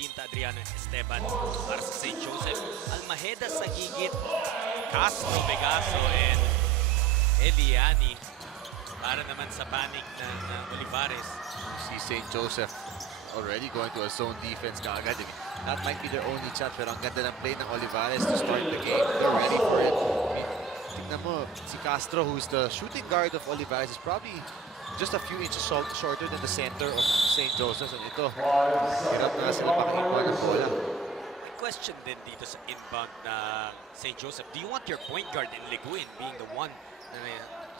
Pinta, Adriano Esteban para sa St. Joseph. Almajeda sa gigit, Castro Vegaso and Eliani para naman sa panic ng Olivares. See St. Joseph already going to a zone defense kaagad. That might be their only chance, pero ang ganda ng play ng Olivares to start the game. They're ready for it. Tignan mo, si Castro, who's the shooting guard of Olivares, is probably just a few inches shorter than the center of St. Joseph's. And ito, hirap na sila makakuha ng bola. Question din dito sa inbound na St. Joseph. Do you want your point guard in Liguin being the one na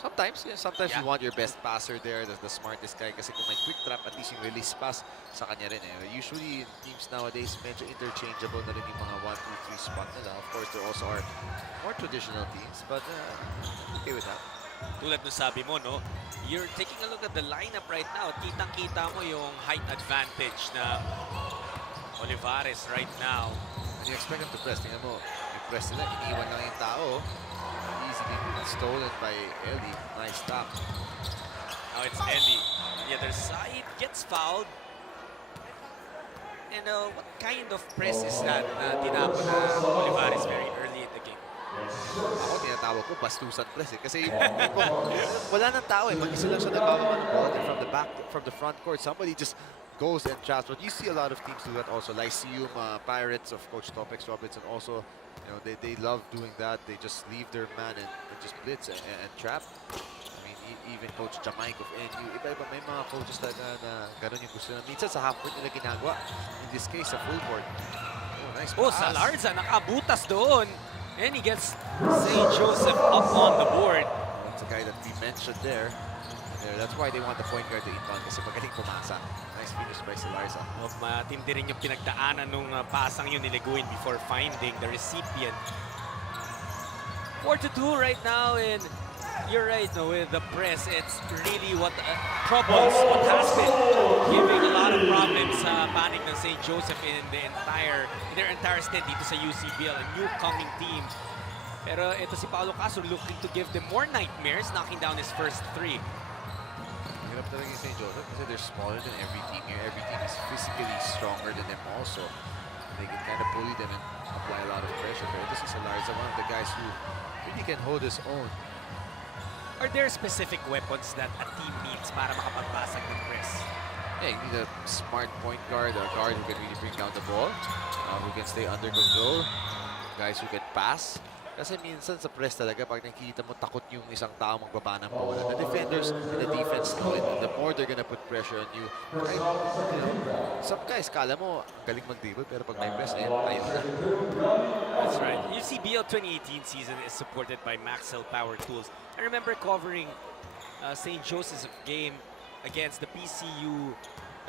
Sometimes, yeah, sometimes Yeah. you want your best passer there, the smartest guy, kasi kung may quick trap, at least yung release pass sa kanya rin eh. Usually, teams nowadays, medyo interchangeable na rin yung mga 1, 2, 3 spot nila. Of course, there also are more traditional teams, but okay with that. tulad ng sabi mo, no? You're taking a look at the lineup right now. Kitang-kita mo yung height advantage na Olivares right now. And you expect them to press. Tingnan mo, yung press nila, iniwan lang yung tao. Easily stolen by Eli. Nice stop. Now it's Eli. On the other side, gets fouled. And what kind of press is that na tinapon na Olivares very early in the game? Ako, tinatawag ko, bastusan press eh. Kasi wala nang tao eh. Mag-isa lang siya nagbabawa ng ball. And from the front court, somebody just goes and traps. But you see a lot of teams do that also. Lyceum, Pirates of Coach Topex Robinson also, you know, they love doing that. They just leave their man and just blitz and trap. I mean, even Coach Jamaica of NU, iba-iba, may mga coaches na gano'n yung gusto na. Minsan sa half court nila ginagawa. In this case, sa full court. Oh, nice pass. Salarza nakabutas doon. And he gets St. Joseph up on the board. That's the guy that we mentioned there. That's why they want the point guard to inbound kasi magaling pumasa. Nice finish by Salarza. Matindi rin yung pinagdaanan nung pasang yun ni Liguin before finding the recipient. 4-2 right now, and you're right, no, with the press, it's really what troubles, what has been giving a lot of problems sa panic ng St. Joseph in their entire stint dito sa UCBL, a new coming team. Pero ito si Paulo Castro looking to give them more nightmares, knocking down his first three. Hirap talaga yung St. Joseph kasi they're smaller than every team here. Every team is physically stronger than them also. They can kind of bully them and apply a lot of pressure. Pero this is Salarza, one of the guys who really can hold his own. Are there specific weapons that a team needs para makapagbasag ng press? Yeah, you need a smart point guard, a guard who can really bring down the ball, who can stay under control, guys who can pass. Kasi minsan sa press talaga, pag nakikita mo takot yung isang tao magbaba ng bola, the defenders and the defense know it. The more they're gonna put pressure on you, right? You know, some guys, kala mo, galing mag-dribble, pero pag may press, ayun na. That's right. UCBL 2018 season is supported by Maxell Power Tools. I remember covering St. Joseph's game against the PCU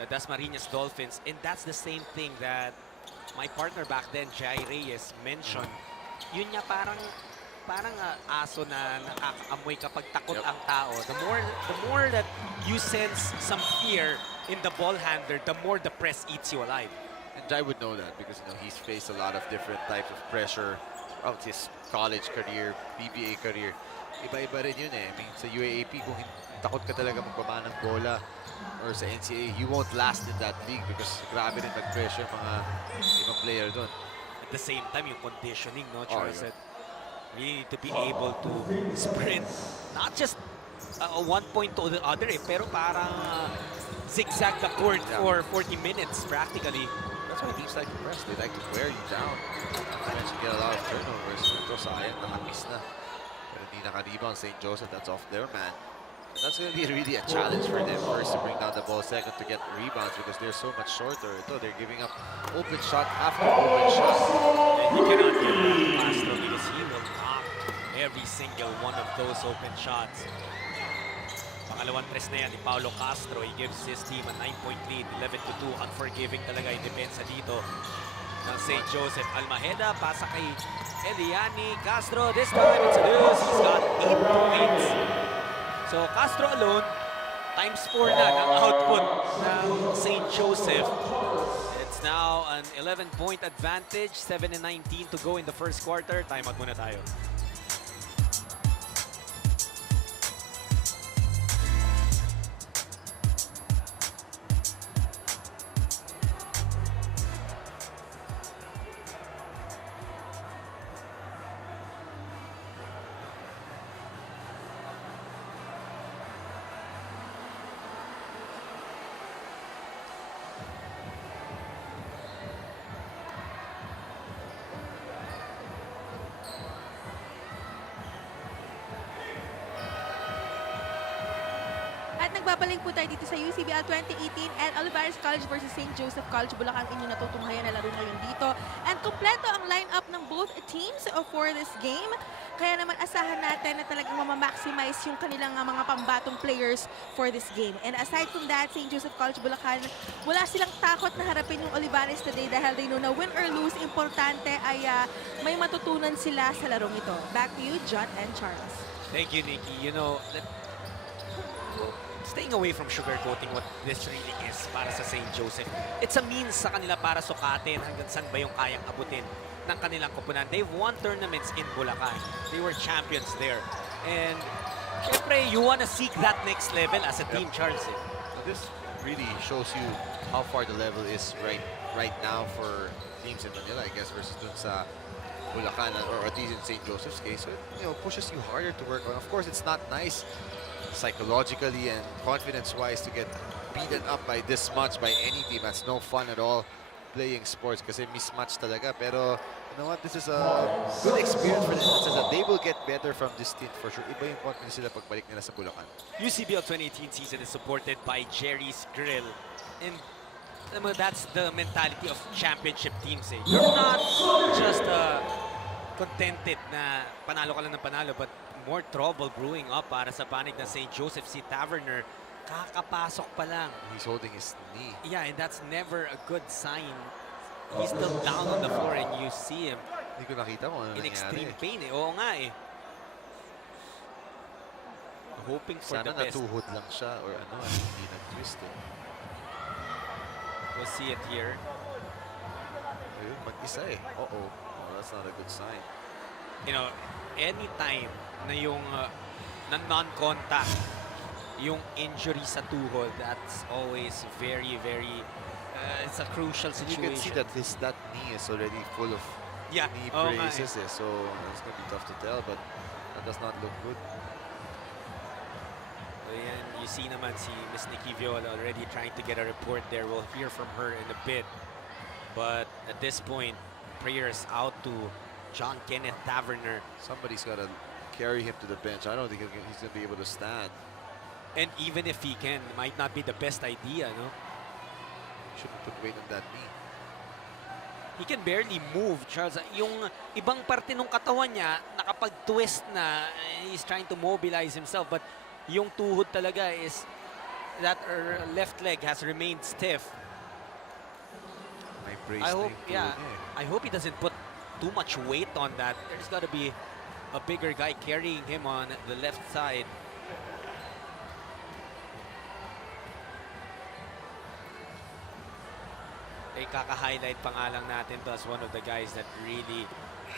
Dasmariñas Dolphins, and that's the same thing that my partner back then, Jai Reyes, mentioned. Yun niya parang aso na nakakaamoy kapag takot ang tao. The more that you sense some fear in the ball handler, the more the press eats you alive. And Jai would know that because, you know, he's faced a lot of different types of pressure throughout his college career, PBA career. Iba-iba rin yun eh. I mean, sa UAAP, kung takot ka talaga magbaba ng bola, or sa NCAA, you won't last in that league because grabe rin mag-pressure mga ibang player doon. At the same time, yung conditioning, no, Oh, Charles, yeah. that we need to be able to sprint, not just one point to the other, pero parang zigzag the court for 40 minutes, practically. That's why teams like to press. They like to wear you down. Sometimes you get a lot of turnovers. Ito, sayang, nakamiss na. Pero hindi naka-rebound St. Joseph. That's off their man. That's going to be really a challenge for them. First to bring down the ball, second to get rebounds because they're so much shorter. Ito, they're giving up open shot after open shot. And you cannot give that to Castro because he will knock every single one of those open shots. Pangalawang tres na yan ni Paulo Castro. He gives his team a 9-point lead, 11-2. Unforgiving talaga yung depensa dito ng St. Joseph. Almajeda, pasa kay Eliani. Castro, this time it's a lose. He's got 8 points. So Castro alone, times 4 na ng output ng St. Joseph. It's now an 11-point advantage, 7-19 to go in the first quarter. Timeout muna tayo. nagbabalik po tayo dito sa UCBL 2018 and Olivares College versus St. Joseph College Bulacan inyong natutunghayan na laro ngayon dito. And kumpleto ang lineup ng both teams for this game. Kaya naman asahan natin na talagang mamamaximize yung kanilang mga pambatong players for this game. And aside from that, St. Joseph College Bulacan, wala silang takot na harapin yung Olivares today dahil they know na win or lose, importante ay may matutunan sila sa larong ito. Back to you, Jot and Charles. Thank you, Nikki. You know, staying away from sugarcoating what this really is para sa St. Joseph. It's a means sa kanila para sukatin hanggang saan ba yung kayang abutin ng kanilang koponan. They've won tournaments in Bulacan. They were champions there. And syempre, you want to seek that next level as a team, Charles. This really shows you how far the level is right now for teams in Manila, I guess, versus dun sa Bulacan or at least in St. Joseph's case. So it, pushes you harder to work on. Of course, it's not nice psychologically and confidence-wise to get beaten up by this much by any team. That's no fun at all playing sports kasi mismatch talaga. Pero you know what? This is a good experience for them. It says that they will get better from this team for sure. Iba yung confidence sila pagbalik nila sa Bulacan. UCBL 2018 season is supported by Jerry's Grill. And that's the mentality of championship teams. You're not just contented na panalo ka lang ng panalo, but more trouble brewing up para sa panig ng St. Joseph. Si Taverner, kakapasok pa lang. He's holding his knee. Yeah, and that's never a good sign. He's still down on the floor and you see him Hindi ko nakita mo ano in nangyari. extreme pain. Oo nga eh. Hoping for Sana the best. natuhod lang siya or hindi nag-twist eh. We'll see it here. Ayun, mag-isa eh. Oh, that's not a good sign. You know, anytime na yung na non-contact, yung injury sa tuhod, that's always very, very, it's a crucial You situation. can see that that knee is already full of knee nga braces eh. So it's going to be tough to tell, but that does not look good. Ayan, you see naman si Miss Nikki Viola already trying to get a report there. We'll hear from her in a bit. But at this point, prayers out to John Kenneth Taverner. Somebody's got to carry him to the bench. I don't think he's going to be able to stand. And even if he can, it might not be the best idea, no? Shouldn't put weight on that knee. He can barely move, Charles. Yung ibang parte ng katawan niya, nakapag-twist na, he's trying to mobilize himself. But yung tuhod talaga is, that left leg has remained stiff. My brace I hope, na yung tuhod yeah, niya eh. I hope he doesn't put too much weight on that. There's got to be a bigger guy carrying him on the left side. Eh, kaka-highlight pa nga lang natin to as one of the guys that really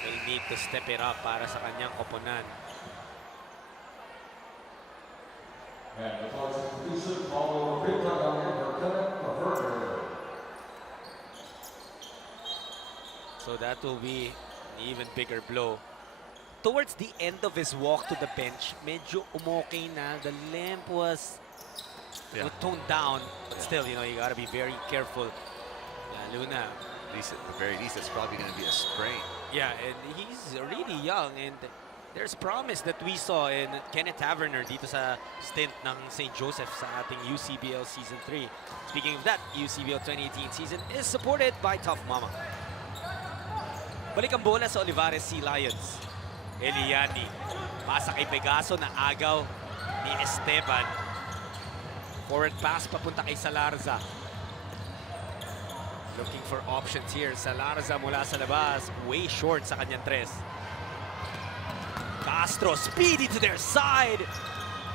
may need to step it up para sa kanyang koponan. So that will be an even bigger blow. Towards the end of his walk to the bench, medyo umokay na. The limp was toned down, but still, you gotta be very careful. Lalo na. At the very least, it's probably going to be a sprain. Yeah, and he's really young, and there's promise that we saw in Kenneth Taverner dito sa stint ng St. Joseph sa ating UCBL Season 3. Speaking of that, UCBL 2018 season is supported by Tough Mama. Balik ang bola sa Olivares Sea Lions. Eliani, pasa kay Pegaso na agaw ni Esteban. Forward pass papunta kay Salarza. Looking for options here. Salarza mula sa labas. Way short sa kanyang tres. Castro, speedy to their side.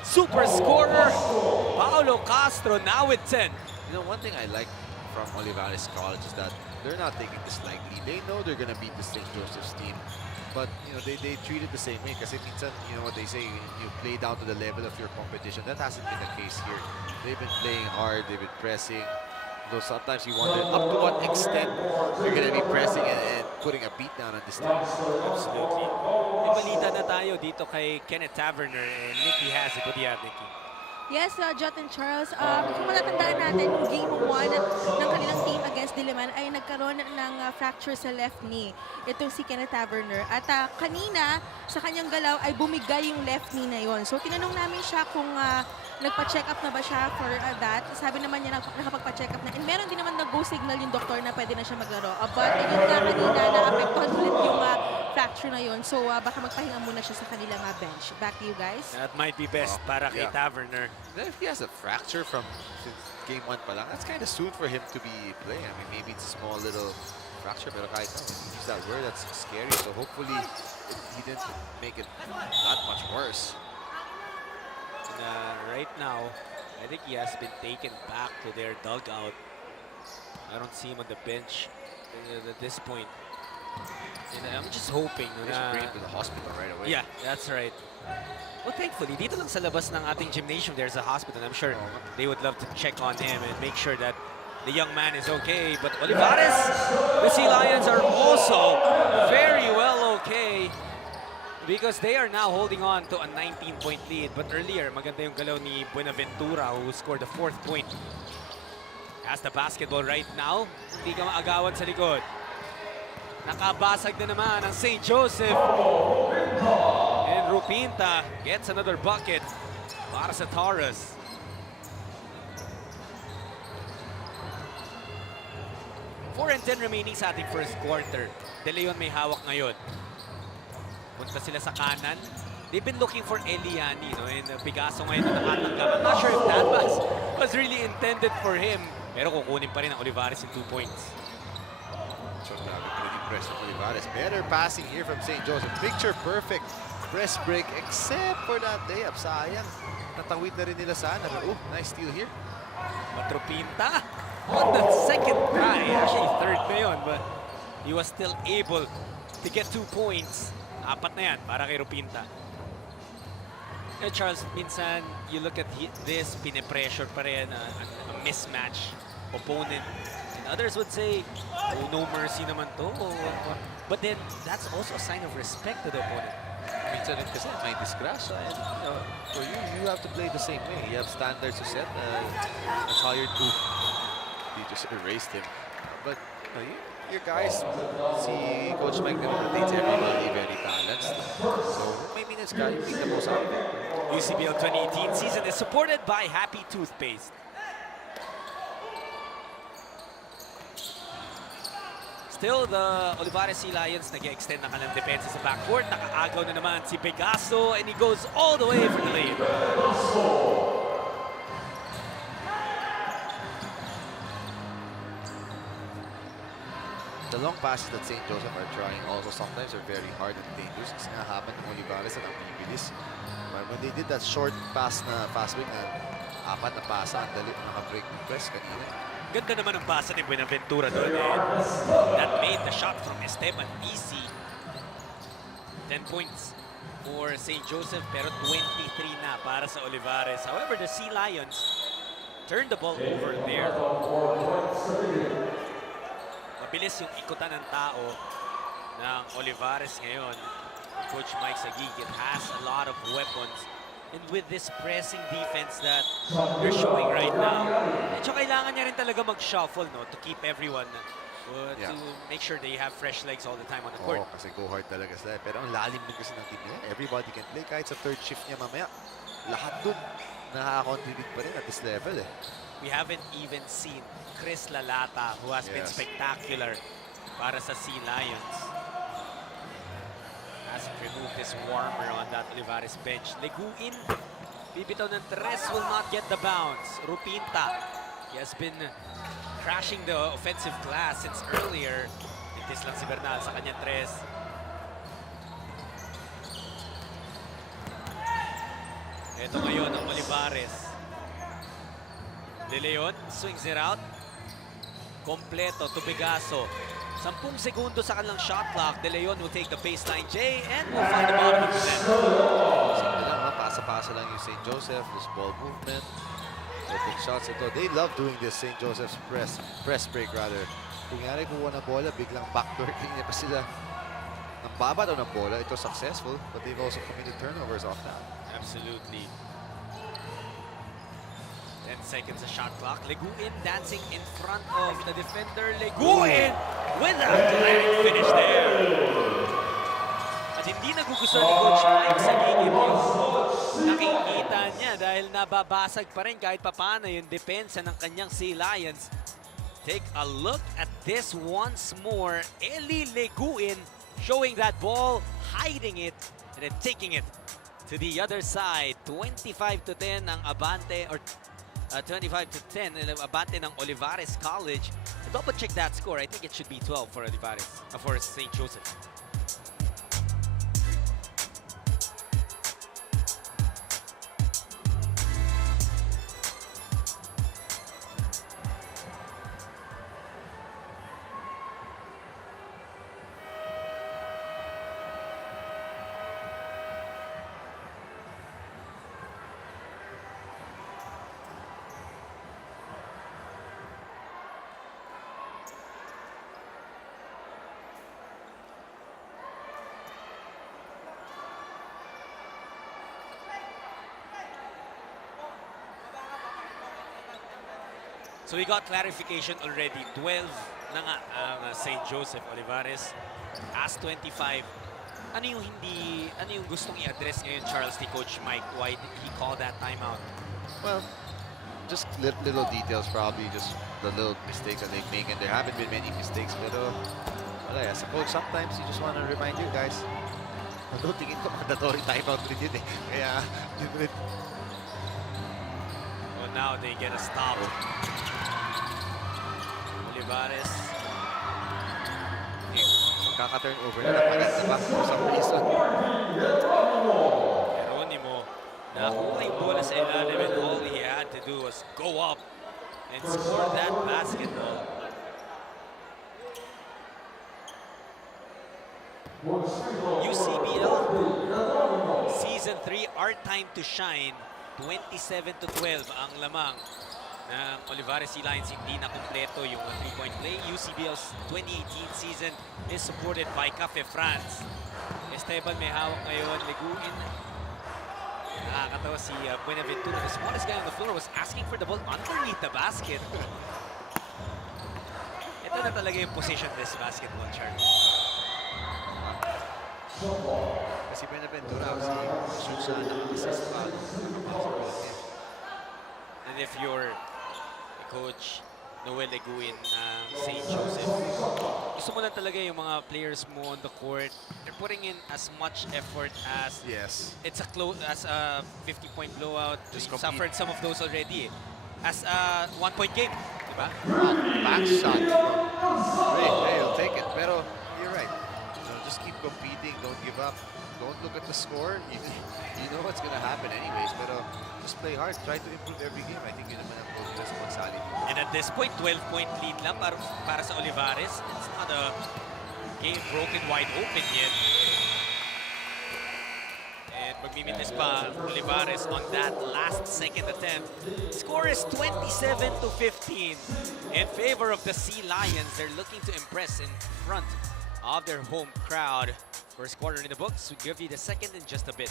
Super scorer. Paulo Castro now with 10. One thing I like from Olivares College is that they're not taking this lightly. They know they're going to beat the St. Joseph's team. But, they treat it the same way. Kasi minsan, what they say, you play down to the level of your competition. That hasn't been the case here. They've been playing hard. They've been pressing. Though sometimes you wonder up to what extent you're going to be pressing and putting a beat down on this team. Absolutely. May balita na tayo dito kay Kenneth Taverner and Nikki has it. Good year, Nikki. Yes, Jot and Charles, kung matatandaan natin, yung game 1 ng kanilang team against Diliman ay nagkaroon ng fracture sa left knee. Itong si Kenneth Taverner. At kanina, sa kanyang galaw ay bumigay yung left knee na yon. So tinanong namin siya kung nagpa-check up na ba siya for that? Sabi naman niya nakapagpa-check up na. And meron din naman nag-go signal yung doktor na pwede na siya maglaro. But yun nga kanina, na-apektuhan ulit yung fracture na yun. So baka magpahinga muna siya sa kanilang bench. Back to you guys. That might be best para kay Taverner. If he has a fracture from since game 1 pa lang, that's kind of soon for him to be playing. I mean, maybe it's a small little fracture, pero kahit na, when you use that word, that's scary. So hopefully, he didn't make it that much worse. And, right now, I think he has been taken back to their dugout. I don't see him on the bench at this point. And I'm just hoping They should bring him to the hospital right away. Yeah, that's right. Well, thankfully, dito lang sa labas ng ating gymnasium, there's a hospital. I'm sure they would love to check on him and make sure that the young man is okay. But Olivares, the Sea Lions are also very well okay because they are now holding on to a 19-point lead. But earlier, maganda yung galaw ni Buenaventura who scored the 4th point. Has the basketball right now. Hindi ka maagawan sa likod. Nakabasag na naman ang St. Joseph. And Rupinta gets another bucket para sa Taurus. Four and 10 remaining sa ating first quarter. De Leon may hawak ngayon. Punta sila sa kanan. They've been looking for Eliani, no? And Picasso ngayon na nakatanggap. I'm not sure if that was really intended for him. Pero kukunin pa rin ang Olivares in 2 points. So grabe, pretty impressive Olivares. Better passing here from St. Joseph. Picture perfect press break except for that layup. Sayang. Natawid na rin nila sana. Oh, nice steal here. Matropinta on the second try. Actually, third na yun, but he was still able to get 2 points. 4 na yan para kay Rupinta. Charles, minsan, you look at this, pinipressure pa rin a mismatch opponent. And others would say, oh, no mercy naman to. But then, that's also a sign of respect to the opponent. Minsan rin kasi may disgrasya. And, you know, for you have to play the same way. You have standards to set. That's how you're doing. You just erased him. But, you know, your guys, si Coach Mike rotates everybody very balanced. So, may minutes ka, you make the most out of it. UCBL 2018 season is supported by Happy Toothpaste. Still, the Olivares Sea Lions nag-extend na kanilang depensa sa backcourt. Nakaagaw na naman si Picasso and he goes all the way from the lane. The long passes that St. Joseph are trying also sometimes are very hard and dangerous kasi nahahapan ng Olivares at ang bibilis. But when they did that short pass na fast break na 4 na pasa, ang dali naka-break ng press kanina. Ganda naman ang pasa ni Buenaventura doon. That made the shot from Esteban easy. 10 points for St. Joseph pero 23 na para sa Olivares. However, the Sea Lions turned the ball over there. Mabilis yung ikutan ng tao ng Olivares ngayon. Coach Mike Sagigit has a lot of weapons. And with this pressing defense that they're showing right now, medyo kailangan niya rin talaga mag-shuffle, no, to keep everyone, to make sure they have fresh legs all the time on the court. Oo, kasi go hard talaga sila. Pero ang lalim din kasi ng team niya. Everybody can play. Kahit sa third shift niya mamaya, lahat dun nakaka-contribute pa rin at this level eh. We haven't even seen Chris Lalata, who has been spectacular para sa Sea Lions. Hasn't removed his warmer on that Olivares bench. Leguin, bibitaw ng tres, will not get the bounce. Rupinta, he has been crashing the offensive glass since earlier. Itis lang si Bernal sa kanyang tres. Ito ngayon ang Olivares. De Leon swings it out. Kompleto to Picasso. 10 segundo sa kanilang shot clock. De Leon will take the baseline J and will find the bottom of the net. Simple lang, ha? Pasa-pasa lang yung St. Joseph, this ball movement. Open shots ito. They love doing this, St. Joseph's press break rather. Kunyari kuha ng bola, biglang backdoor king niya pa sila ng babat o ng bola. Ito successful, but they've also committed turnovers off that. Absolutely. 10 seconds a shot clock. Leguin dancing in front of the defender. Leguin with a clinic finish there. At hindi nagugustuhan ni Coach Mike sa gigit yung nakikita niya dahil nababasag pa rin kahit papano yung depensa ng kanyang Sea Lions. Take a look at this once more. Eli Leguin showing that ball, hiding it, and then taking it to the other side. 25-10 ang abante, or 25-10 ang abante ng Olivares College. Double check that score. I think it should be 12 for Olivares, for St. Joseph. So we got clarification already. 12 na nga ang St. Joseph. Olivares as 25. Ano yung gustong i-address ngayon, Charles, ni Coach Mike? Why did he call that timeout? Well, just little details, probably just the little mistakes that they make, and there haven't been many mistakes. Pero, wala, as a coach, sometimes you just want to remind you guys, although tingin ko mandatory timeout rin yun eh. Kaya, yun rin. Well, now they get a stop. Olivares. Kaka-turn over na napagat na for some reason. Geronimo, nakuha yung bola sa ilalim, and all he had to do was go up and score that basketball. UCBL Season 3, Our Time to Shine. 27-12 ang lamang ng Olivares Sea Lions. Hindi na kumpleto yung 3-point play. UCBL's 2018 season is supported by Cafe France. Esteban may hawak ngayon. Leguin. Nakakatawa si Buenaventura. The smallest guy on the floor was asking for the ball underneath the basket. Ito na talaga yung position this basketball, Charlie. Kasi Buenaventura, shoot siya ng assist pa. And if you're Coach Noel Leguin ng St. Joseph, gusto mo lang talaga yung mga players mo on the court. They're putting in as much effort as it's a 50-point blowout. Just We've suffered some of those already. As a 1-point game, di ba? Back shot from Ray, he'll take it. Pero you're right. Just keep competing. Don't give up. Don't look at the score. You know what's gonna happen anyways. Pero just play hard. Try to improve every game. I think yun naman ang goal sa magsali. And at this point, 12-point lead lang para sa Olivares. It's not a game broken wide open yet. And magmimitis pa Olivares on that last second attempt. Score is 27-15 in favor of the Sea Lions. They're looking to impress in front of their home crowd. First quarter in the books. We'll give you the second in just a bit.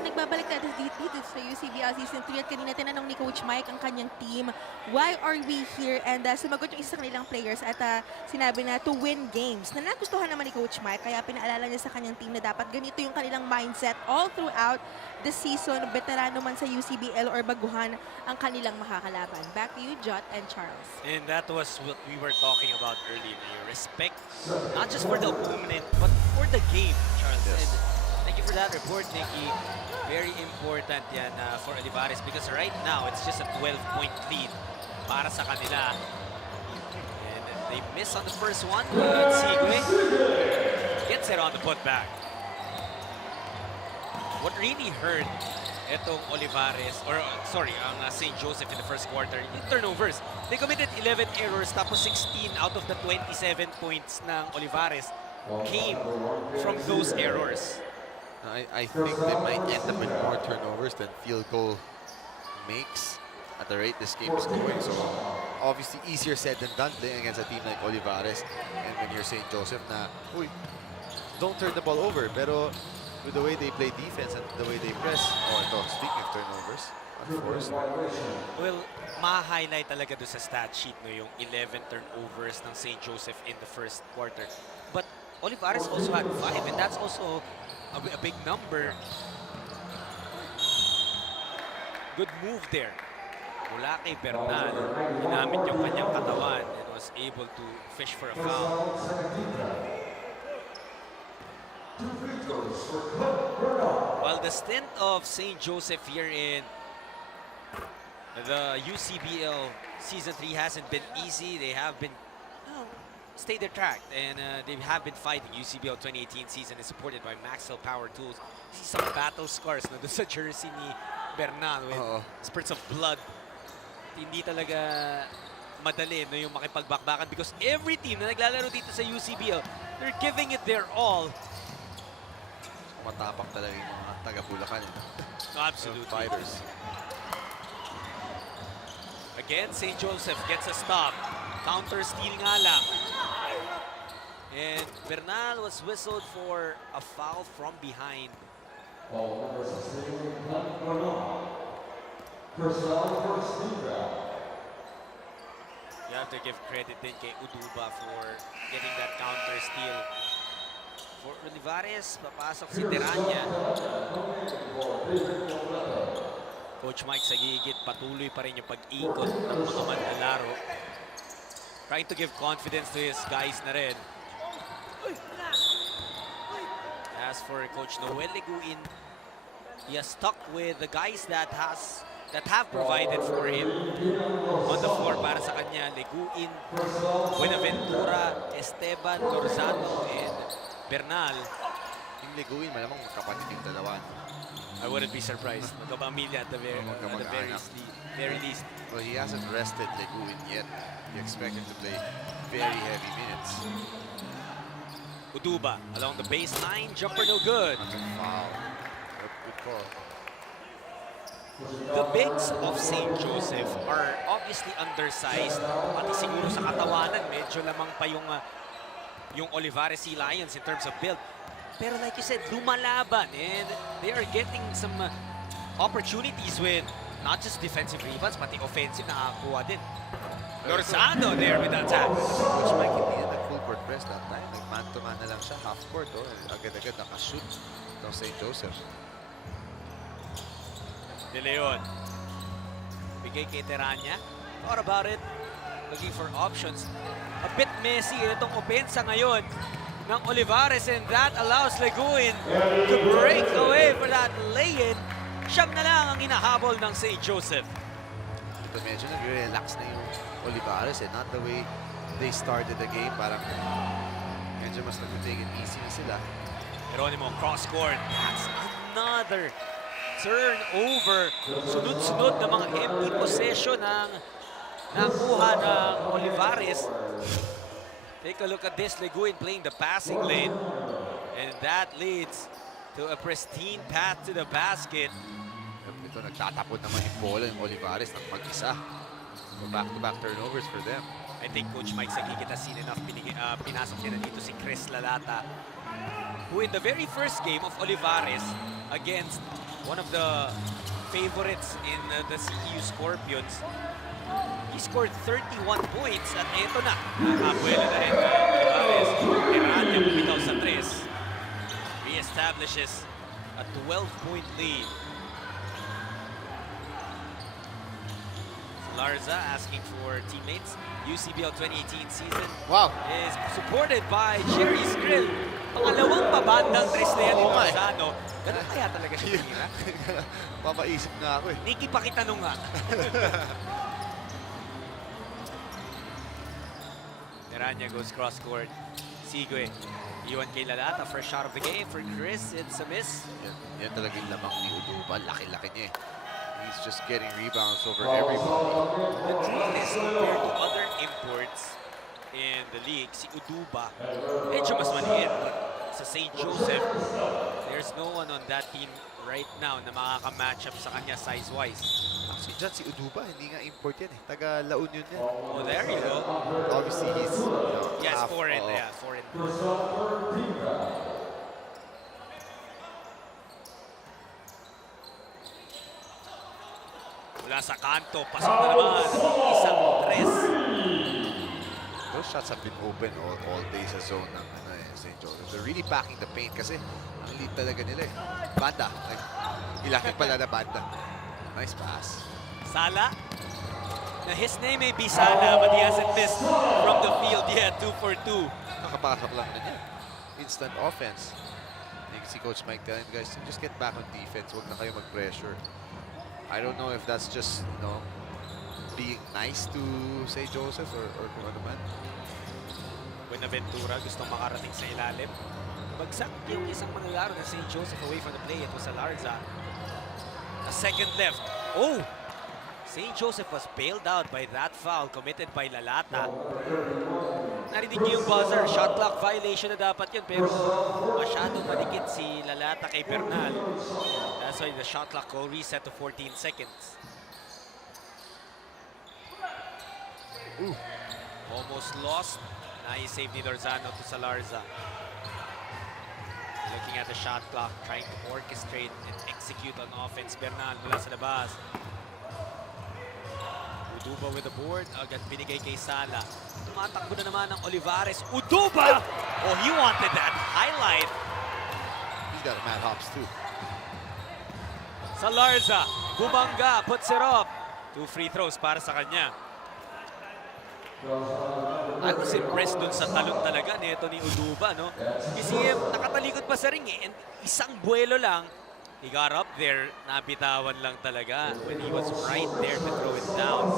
And nagbabalik tayo dito sa UCBL Season 3 at kanina tinanong ni Coach Mike ang kanyang team, why are we here? And sumagot yung isa sa kanilang players at sinabi na to win games. Na nagustuhan naman ni Coach Mike, kaya pinaalala niya sa kanyang team na dapat ganito yung kanilang mindset all throughout the season. Veterano man sa UCBL or baguhan ang kanilang makakalaban. Back to you, Jot and Charles. And that was what we were talking about earlier. Respect, not just for the opponent, but for the game, Charles. Yes. And thank you for that report, Nikki. Very important yan for Olivares because right now, it's just a 12-point lead para sa kanila. And they miss on the first one, but Sigwe gets it on the putback. What really hurt etong Olivares, or sorry, ang St. Joseph in the first quarter, yung turnovers. They committed 11 errors, tapos 16 out of the 27 points ng Olivares came from those errors. I think they might end up with more turnovers than field goal makes at the rate this game is going. So obviously easier said than done playing against a team like Olivares. And when you're St. Joseph na, uy, don't turn the ball over. Pero with the way they play defense and the way they press, speaking of turnovers, unforced. Well, ma-highlight talaga doon sa stat sheet no, yung 11 turnovers ng St. Joseph in the first quarter. But Olivares also had 5, and that's also a big number. Good move there. Mula kay Bernal, ginamit yung kanyang katawan and was able to fish for a foul. While the stint of St. Joseph here in the UCBL Season 3 hasn't been easy, they have been stayed their track and they have been fighting. UCBL 2018 season is supported by Maxwell Power Tools. See some battle scars na doon sa jersey ni Bernal with spurts of blood. Hindi talaga madali no, yung makipagbakbakan because every team na naglalaro dito sa UCBL, they're giving it their all. Matapak talaga yung mga taga-Bulacan. Absolutely. Fighters. Again, St. Joseph gets a stop. Counter steal nga lang. And Bernal was whistled for a foul from behind. You have to give credit din kay Uduba for getting that counter steal. For Olivares, papasok si Teranya. Coach Mike sa gigit, patuloy pa rin yung pag-ikot ng mga manlalaro. Trying to give confidence to his guys na rin. As for Coach Noel Leguin, he has stuck with the guys that have provided for him on the floor para sa kanya. Leguin, Buenaventura, Esteban, Lorzano, and Bernal. Yung Leguin, malamang kapatid yung dalawa. I wouldn't be surprised. Magkapamilya at the very least. Well, he hasn't rested Leguin yet. You expect him to play very heavy minutes. Uduba along the baseline, jumper no good. Foul. Good call. The bigs of St. Joseph are obviously undersized. Pati siguro sa katawanan, medyo lamang pa yung Olivares Sea Lions in terms of build. Pero like you said, lumalaban and they are getting some opportunities with not just defensive rebounds, pati offensive nakakuha din. Lorzano there with the attack. Coach Mike hindi yan nag-full court press that time. Nag-man-to-man na lang siya, half court. Agad-agad nakashoot ng St. Joseph. De Leon. Bigay kay Teranya. Thought about it. Looking for options. A bit messy itong opensa ngayon ng Olivares and that allows Leguin to break away for that lay-in. Siyam na lang ang hinahabol ng St. Joseph. Ito medyo nag-relax na yung Olivares not the way they started the game. Parang medyo mas nag-take it easy na sila. Geronimo, cross-court. That's another turnover. Sunod-sunod na mga empty possession ng nakuha ng Olivares. Take a look at this. Leguin playing the passing lane. And that leads to a pristine path to the basket. Ito nagtatapon naman yung bola yung Olivares ng mag-isa. So back-to-back turnovers for them. I think Coach Mike Sagigit has seen enough. Pinasok niya na dito si Chris Lalata, who in the very first game of Olivares against one of the favorites in the CU Scorpions. He scored 31 points at eto na. Nakabuelo na rin Olivares. Eranya bumitaw sa 3. Re-establishes a 12-point lead. Larza asking for teammates. UCBL 2018 season is supported by Cherry's Grill. Pangalawang pabandang 3 na yan ni Marzano. Ganun kaya talaga siya tira? Papaisip na ako eh. Nikki, pakitanong nga. Neranya goes cross-court. Sigue. Iwan kay Lalata. First shot of the game for Chris. It's a miss. Yan talaga yung lamang ni Uduba. Laki-laki niya eh. He's just getting rebounds over everybody. The truth is, compared to other imports in the league, si Uduba, medyo mas maliit. Sa St. Joseph, there's no one on that team right now na makaka-match up sa kanya size-wise. Actually, dyan si Uduba, hindi nga import yan eh. Taga La Union yan. Oh, there you go. Obviously, he's Yes, half, foreign. Yeah, foreign. Mula sa kanto, pasok na naman. Isang 3. Those shots have been open all day sa zone ng St. Joseph. They're really packing the paint kasi ang lead talaga nila eh. Banda. Ilaki pala na banda. Nice pass. Sala. Now his name may be Sala, but he hasn't missed from the field yet. 2 for 2. Nakapasok lang na niya. Instant offense. I think si Coach Mike telling the guys to just get back on defense. Huwag na kayo mag-pressure. I don't know if that's just, you know, being nice to St. Joseph or kung ano man. Buenaventura gustong makarating sa ilalim. Bagsak yung isang manlalaro ng St. Joseph away from the play. It was a Larza. A second left. Oh! St. Joseph was bailed out by that foul committed by Lalata. Narinig niyo yung buzzer. Shot clock violation na dapat yun. Pero masyadong manikit si Lalata kay Bernal. That's why the shot clock will reset to 14 seconds. Ooh. Almost lost. Na-save ni Dorzano to Salarza. Looking at the shot clock, trying to orchestrate and execute on offense. Bernal mula sa labas. Uduba with the board. Agad binigay kay Sala. Tumatakbo na naman ng Olivares. Uduba! Oh, he wanted that highlight. He's got a mad hops too. Salarza. Bumanga puts it up. 2 free throws para sa kanya. I was impressed dun sa talon talaga nito ni Uduba, no? Kasi nakatalikod pa sa ring eh. And isang buwelo lang. He got up there, nabitawan lang talaga when he was right there to throw it down.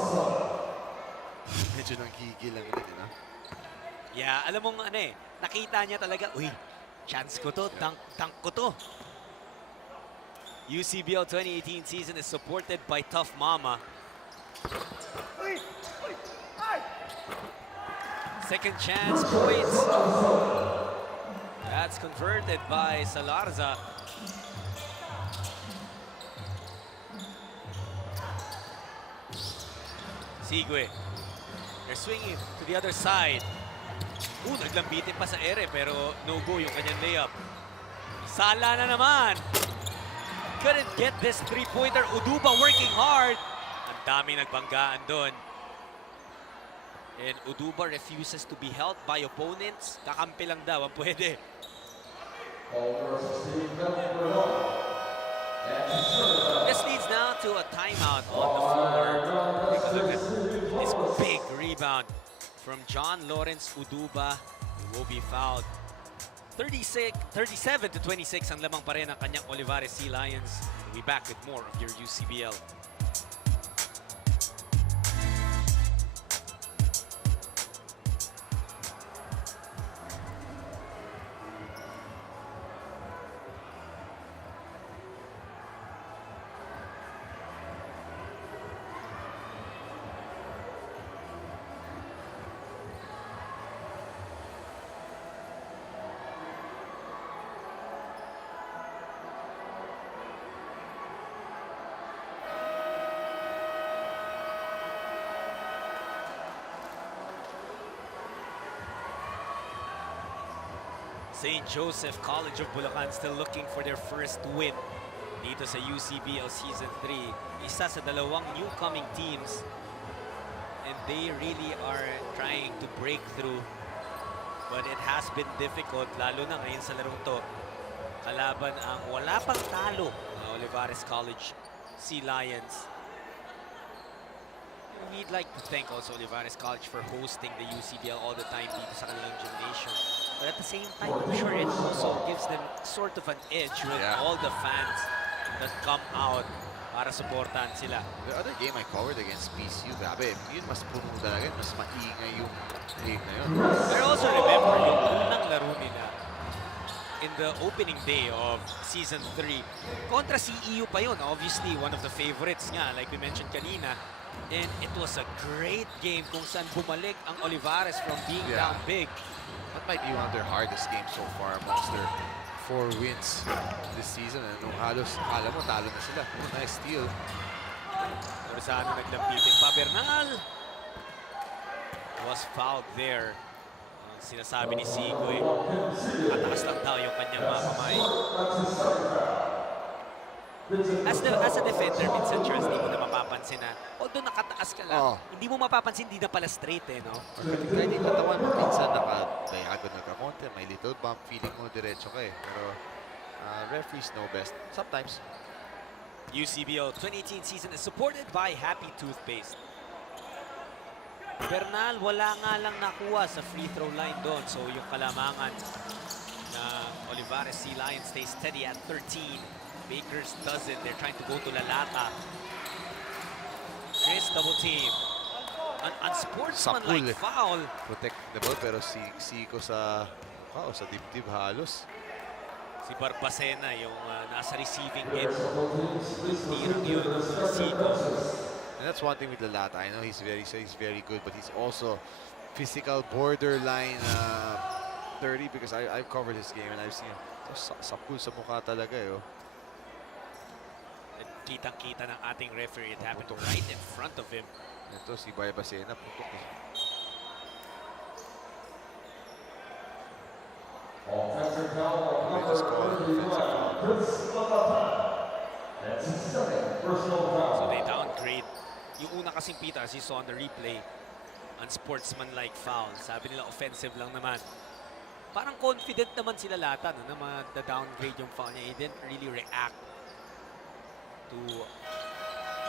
Medyo nanggigil lang ulit, you know? Yeah, alam mong ano eh, nakita niya talaga, uy, chance ko to, dunk ko to. UCBL 2018 season is supported by Tough Mama. Second chance points. That's converted by Salarza. Sigue. They're swinging to the other side. Naglambitin pa sa ere pero no-go yung kanyang layup. Sala na naman. Couldn't get this three-pointer. Uduba working hard. Ang daming nagbanggaan doon. And Uduba refuses to be helped by opponents. Kakampi lang daw, ang pwede. This leads now to a timeout on the floor. Take a look at this big rebound from John Lawrence Uduba, who will be fouled. 37-26 ang lamang pa rin ang kanyang Olivares Sea Lions. We'll be back with more of your UCBL. St. Joseph College of Bulacan still looking for their first win dito sa UCBL Season 3, isa sa dalawang newcoming teams, and they really are trying to break through, but it has been difficult, lalo na ngayon sa larong to. Kalaban ang wala pang talo ng Olivares College Sea Lions. We'd like to thank also Olivares College for hosting the UCBL all the time dito sa kanilang gymnasium. But at the same time, I'm sure it also gives them sort of an edge with all the fans that come out para supportan sila. The other game I covered against PCU, grabe, yun mas puno talaga, mas maingay yung game na yun. But also remember, yung unang laro nila in the opening day of Season 3, kontra CEU pa yun. Obviously, one of the favorites nga, like we mentioned kanina. And it was a great game kung saan bumalik ang Olivares from being down big. That might be one of their hardest games so far amongst their 4 wins this season. And nung halos, alam mo, talo na sila. Nice steal. Pero saan naglampitin pa, Bernal was fouled there. Ang sinasabi ni Sigoy, kataas lang daw yung kanyang mga kamay. As a defender, minsan, Charles, hindi mo na mapapansin na, although nakataas ka lang, hindi mo mapapansin, hindi na pala straight eh, no? Kahit yung katawan mo, minsan naka-diagonal ka konti, may little bump, feeling mo diretso ka eh. Pero referees know best. Sometimes. UCBL 2018 season is supported by Happy Toothpaste. Bernal, wala nga lang nakuha sa free throw line doon. So yung kalamangan na Olivares Sea Lions stays steady at 13. Bakers doesn't. They're trying to go to Lalata. Chris double team. An unsportsmanlike foul. Protect the ball, pero Siko sa dibdib halos. Si Barbacena yung nasa receiving end. Tirang yun, Siko. And that's one thing with Lalata. I know he's very good, but he's also physical, borderline 30, because I've covered his game and I've seen sapul sa mukha talaga eh. Kitang-kita ng ating referee. It happened right in front of him. Ito si Barbacena, putok eh. They just call it offensive foul. So they downgrade. Yung una kasing pita, as you saw on the replay, unsportsmanlike foul. Sabi nila offensive lang naman. Parang confident naman sila Lata no, na ma-downgrade yung foul niya. He didn't really react to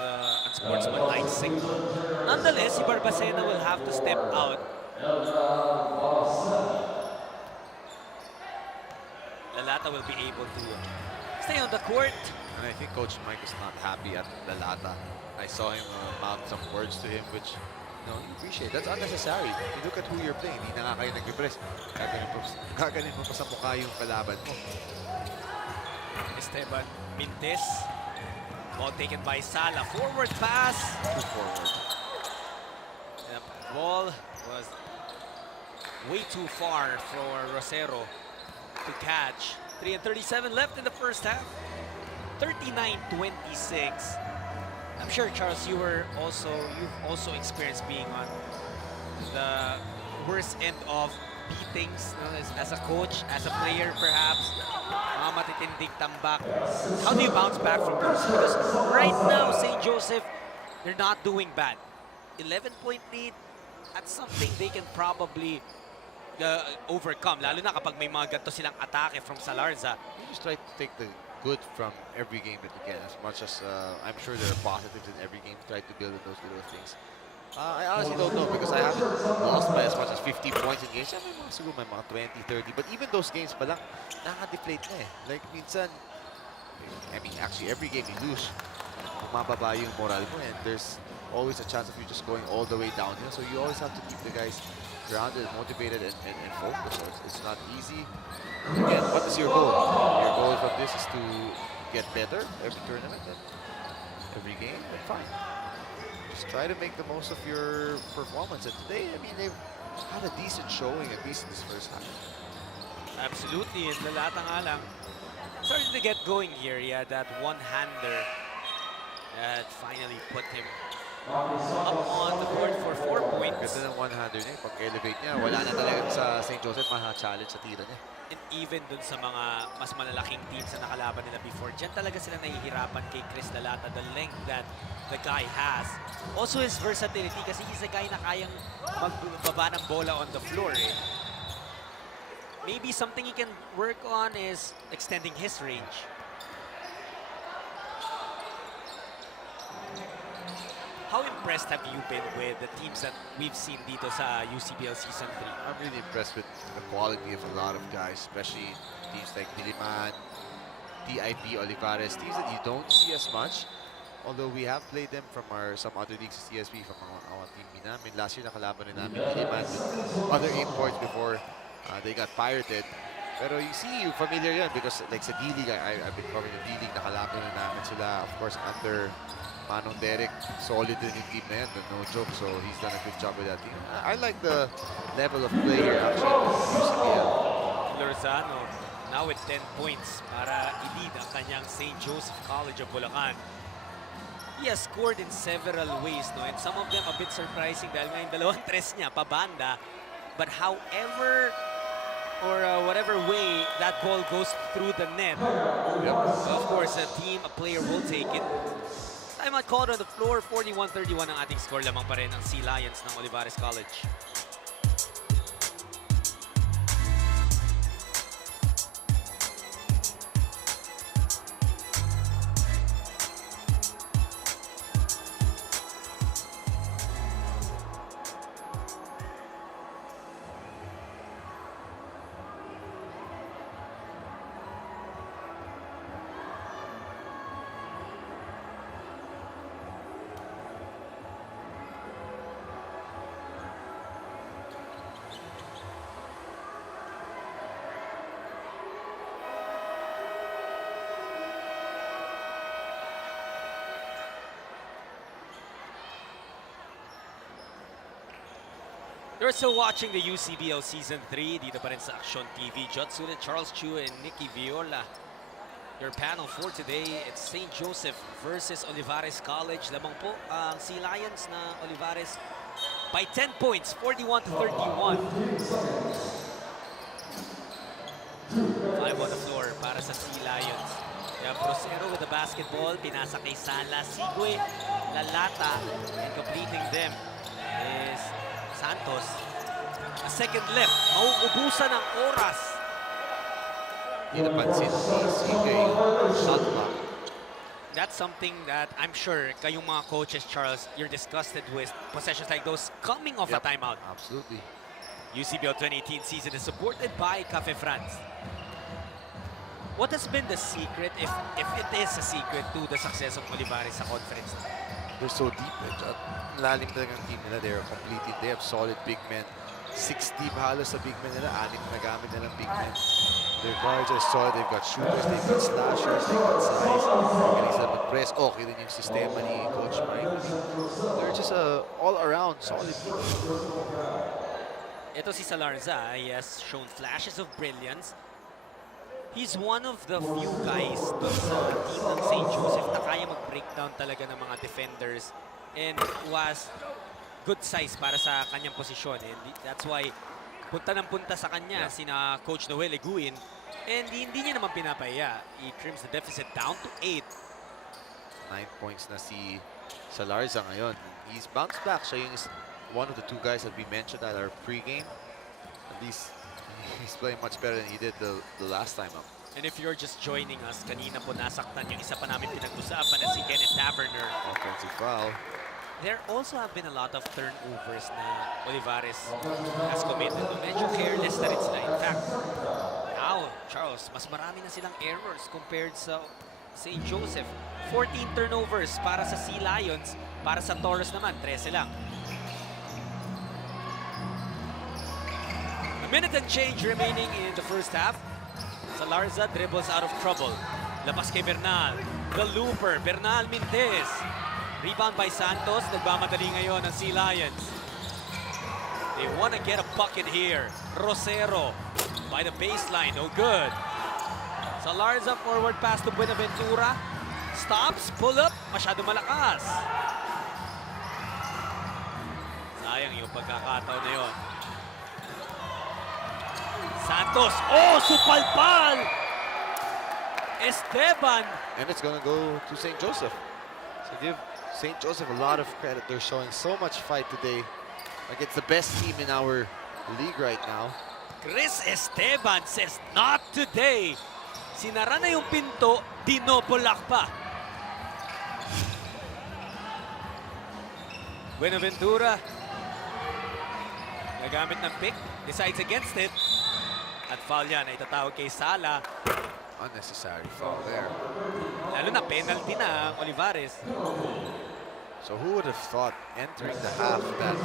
the unsportsmanlike signal. Nonetheless, si Barbacena will have to step out. Lalata will be able to stay on the court. And I think Coach Mike is not happy at Lalata. I saw him mouth some words to him, which you appreciate. That's unnecessary. You look at who you're playing. Hindi na nga kayo nag-press. Gaganin mo pa sa mukha yung kalaban mo. Esteban Mintes. Ball taken by Sala. Forward pass. Too forward. The ball was way too far for Rosero to catch. 3:37 left in the first half. 39-26. I'm sure, Charles, you've also experienced being on the worst end of beatings, no? As a coach, as a player, perhaps. Mga matitinding tambak. How do you bounce back from those? Because right now, St. Joseph, they're not doing bad. 11-point lead, that's something they can probably overcome. Lalo na kapag may mga ganito silang atake from Salarza. You just try to take the good from every game that you can, as much as I'm sure there are positives in every game. Try to build on those little things. I honestly don't know, because I haven't lost by as much as 50 points in games. Siguro may mga 20, 30. But even those games pa lang, nakaka-deflate na eh. Like minsan, I mean, actually every game you lose, bumababa yung moral mo, and there's always a chance of you just going all the way downhill. So you always have to keep the guys grounded, motivated, and focused. So it's not easy. Again, what is your goal? Your goal from this is to get better every tournament and every game, and fine. Just try to make the most of your performance. And today, I mean, they've had a decent showing, at least in this first half. Absolutely, and Lalata nga lang started to get going here. He had that one-hander that finally put him up on the board for 4 points. points. Ganda ng one-hander niya. Pag-elevate niya, wala na talaga sa St. Joseph challenge sa tira niya. And even dun sa mga mas malalaking teams na nakalaban nila before, dyan talaga sila nahihirapan kay Chris Lalata. The length that the guy has. Also his versatility kasi he's a guy na kayang magbaba ng bola on the floor. Maybe something he can work on is extending his range. How impressed have you been with the teams that we've seen dito sa UCBL Season 3? I'm really impressed with the quality of a lot of guys, especially teams like Diliman, TIP, Olivares, teams that you don't see as much. Although we have played them from some other leagues sa CSB, from our team namin. Last year nakalaban rin namin Diliman with other imports before they got pirated. Pero you see, familiar yun because like sa D-League, I've been covering the D-League, nakalaban rin namin sila, of course, under Manong Derek. Solid din yung team na yan, no joke. So he's done a good job with that team. I like the level of play here actually in UCBL. Lorzano now with 10 points para i-lead ang kanyang St. Joseph College of Bulacan. He has scored in several ways, no? And some of them a bit surprising dahil nga yung dalawang tres niya, pabanda. But however or whatever way that ball goes through the net, of course, a player will take it. Time out called on the floor, 41-31 ang ating score. Lamang pa rin ang Sea Lions ng Olivares College. You're still watching the UCBL Season 3 dito pa rin sa Action TV. John Sulit, Charles Chu, and Nikki Viola. Your panel for today, it's St. Joseph versus Olivares College. Lamang po ang Sea Lions na Olivares by 10 points, 41-31. 5 on the floor para sa Sea Lions. We have Rosero with the basketball. Pinasa kay Sala, Sigwe, Lalata, and completing them is Santos. A second left. Mauubusan ng oras. Hindi napansin ni Sigwe yung shot clock. That's something that I'm sure kayong mga coaches, Charles, you're disgusted with possessions like those coming off a timeout. Absolutely. UCBL 2018 season is supported by Cafe France. What has been the secret, if it is a secret, to the success of Olivares sa conference? They're so deep. Lalim talagang team nila. They're completed. They have solid big men. 6 deep halos sa big men nila. 6 na gamit nilang big men. Their guards are solid. They've got shooters. They've got slashers. They've got size. Galing sila mag-press. Okay rin yung sistema ni Coach Mike. They're just a all-around solid team. Ito si Salarza. He has shown flashes of brilliance. He's one of the few guys dun sa team ng St. Joseph na kaya mag-breakdown talaga ng mga defenders and was good size para sa kanyang posisyon. And that's why punta ng punta sa kanya sina Coach Noel Eguin and hindi niya naman pinapaya. He trims the deficit down to 8. 9 points na si Salarza ngayon. He's bounced back. Siya yung one of the 2 guys that we mentioned at our pregame. At least he's playing much better than he did the last time up. And if you're just joining us, kanina po nasaktan yung isa pa namin pinag-usapan na si Kenneth Taverner. Offensive foul. There also have been a lot of turnovers na Olivares has committed. Medyo careless na rin sila. In fact, now, Charles, mas marami na silang errors compared sa St. Joseph. 14 turnovers para sa Sea Lions. Para sa Taurus naman, 13 lang. A minute and change remaining in the first half. Salarza dribbles out of trouble. Labas kay Bernal. The looper, Bernal Mintes. Rebound by Santos. Nagmamadali ngayon ang Sea Lions. They want to get a bucket here. Rosero by the baseline. No good. Salarza forward pass to Buenaventura. Stops, pull up. Masyado malakas. Sayang yung pagkakataon na yun. Santos. Oh, supalpal! Esteban. And it's going to go to St. Joseph. So give St. Joseph a lot of credit. They're showing so much fight today. Like it's the best team in our league right now. Chris Esteban says, not today. Sinara na yung pinto, dinopolak pa. Buenaventura. Nagamit ng pick, decides against it. At foul yan ay tatawag kay Sala. Unnecessary foul there. Lalo na penalty na ang Olivares. So who would have thought entering the half that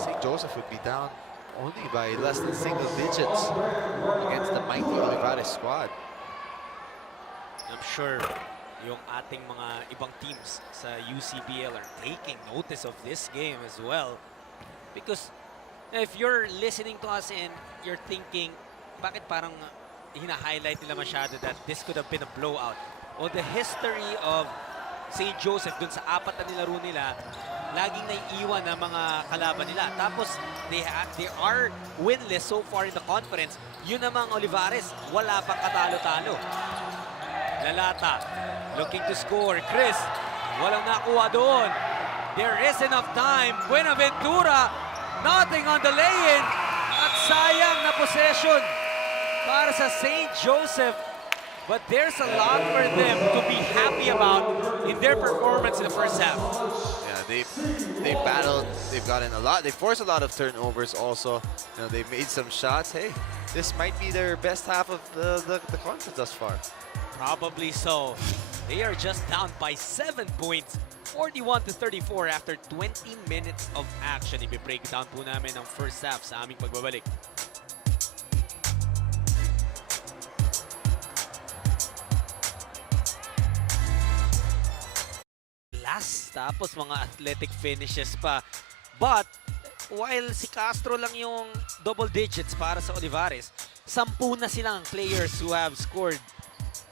St. Joseph would be down only by less than single digits against the mighty Olivares squad? I'm sure yung ating mga ibang teams sa UCBL are taking notice of this game as well. Because if you're listening to us and you're thinking, bakit parang hina-highlight nila masyado that this could have been a blowout? Well, the history of St. Joseph dun sa apat na nilaro nila, laging naiiwan ng mga kalaban nila. Tapos, they are winless so far in the conference. Yun namang Olivares, wala pang katalo-talo. Lalata, looking to score. Chris, walang nakuha doon. There is enough time. Buenaventura, nothing on the lay-in. At sayang na possession para sa St. Joseph. But there's a lot for them to be happy about in their performance in the first half. Yeah, they battled. They've gotten a lot. They forced a lot of turnovers also. You know, they made some shots. Hey, this might be their best half of the conference thus far. Probably so. They are just down by 7 points. 41-34 after 20 minutes of action. I-break down po namin ang first half sa aming pagbabalik. Tapos mga athletic finishes pa. But while si Castro lang yung double digits para sa Olivares, 10 na silang players who have scored